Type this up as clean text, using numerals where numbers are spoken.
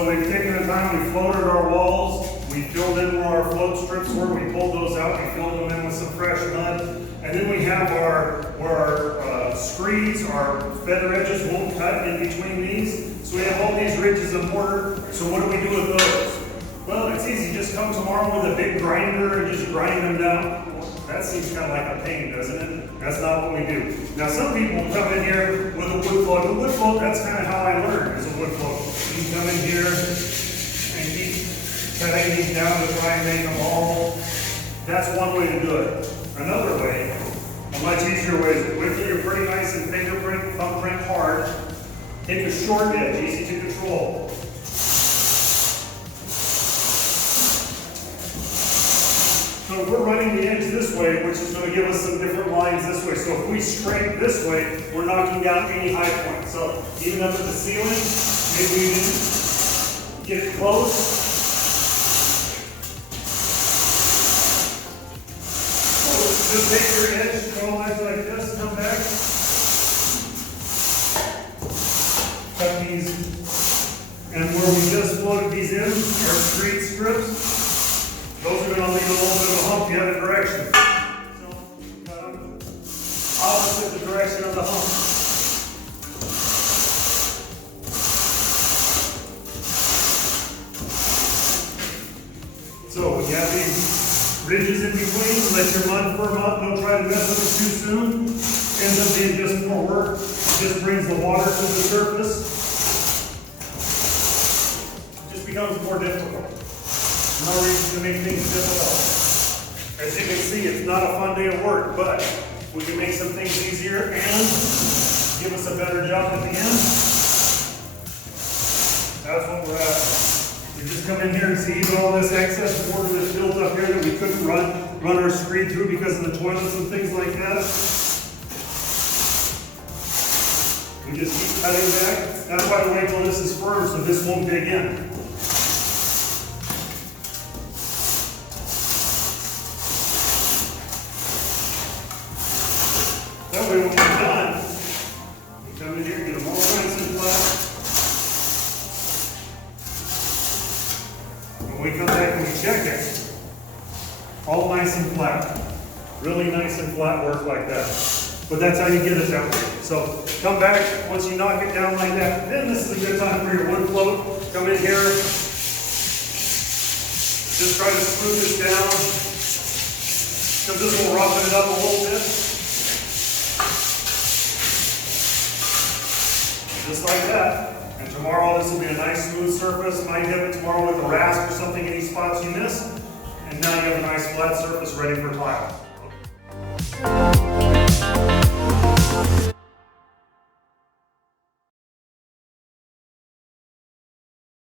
So we've taken the time, we floated our walls, we filled in where our float strips were, we pulled those out, we filled them in with some fresh mud, and then we have where our screeds, our feather edges won't cut in between these. So we have all these ridges of mortar. So what do we do with those? Well, it's easy. Just come tomorrow with a big grinder and just grind them down. That seems kind of like a pain, doesn't it? That's not what we do. Now, some people come in here with a wood float. A wood float, that's kind of how I learned, is a wood float. You come in here and keep cutting these down to try and make them all. That's one way to do it. Another way, a much easier way, is wait till you're pretty nice and fingerprint, thumbprint hard. Take a short edge, easy to control. So we're running the edge this way, which is going to give us some different lines this way. So if we straight this way, we're knocking down any high point. So even up at the ceiling, maybe we can get it close. So just take your edge, draw lines like this, come back. Cut these, and where we just floated these in, our street strips, those are going to leave a little bit of a hump the other direction. So, cut them opposite the direction of the hump. So, when you have these ridges in between, let your mud firm up, don't try to mess with it too soon. Ends up being just more work. It just brings the water to the surface. It just becomes more difficult. No reason to make things difficult. As you can see, it's not a fun day of work, but we can make some things easier and give us a better job at the end. That's what we're at. We just come in here and see even all this excess water that's built up here that we couldn't run our screed through because of the toilets and things like that. We just keep cutting back. That's why we wait till this is firm so this won't dig in. That way when we're done, we come in here, get them all nice and flat. When we come back and we check it, all nice and flat. Really nice and flat work like that. But that's how you get it that way. So come back, once you knock it down like that, then this is a good time for your wood float. Come in here, just try to smooth this down, because this will roughen it up a little bit. Just like that. And tomorrow this will be a nice smooth surface. Might hit it tomorrow with a rasp or something, any spots you missed. And now you have a nice flat surface ready for tile.